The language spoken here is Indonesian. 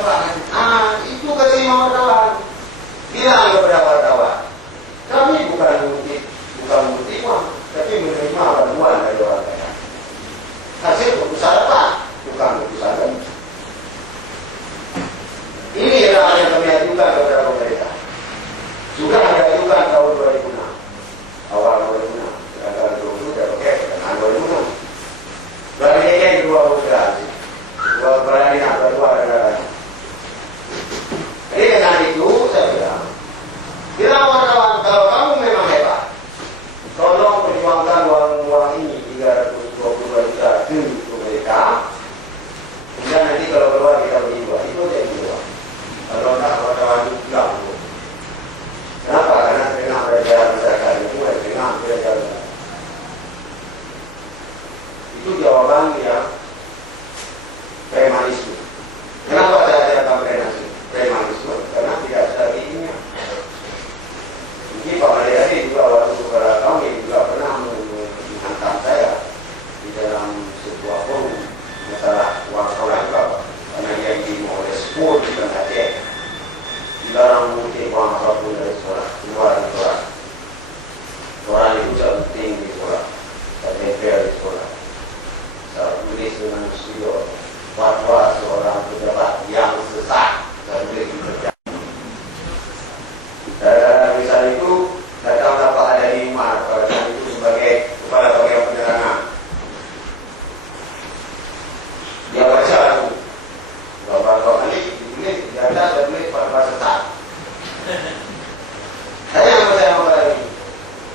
lapangan. Itu keterima wartawan. Bilang kepada wartawan, kami bukan mengutip uang, tapi menerima bantuan dari orang kaya. Hasil keputusan apa? Bukan keputusan kami. Ini adalah yang kami ajukan kepada pemerintah. Sudah diajukan tahun 2006, awal 2006, tahun 2020 sudah pakai dengan 2006. Berarti dua konspirasi, dua peradilan, dua negara. Jadi dengan itu saya bilang wartawan, kalau kamu memang hebat, tolong perjuangkan uang ini 322 juta untuk mereka. Kemudian nanti kalau keluar kita beri dua, itu saya bilang. Kalau tak wartawan itu bilang. Kenapa? Karena tengah belajar masyarakat itu, tengah belajar. Itu jawaban yang premanisme. Kenapa saya katakan premanisme? Karena tidak ada giginya. Mungkin Pak Mariadi juga waktu kepada kami juga pernah menghantam saya di dalam sebuah forum masalah uang sekolah juga, karena dia dimau oleh sekolah di Aceh, dilarang mengutip uang apapun dari sekolah, keluar dari sekolah. Orang itu tidak penting di sekolah, tak tempel di sekolah. Saya tulis dengan studio fatwa seorang pejabat yang sesat dan boleh dikerjakan.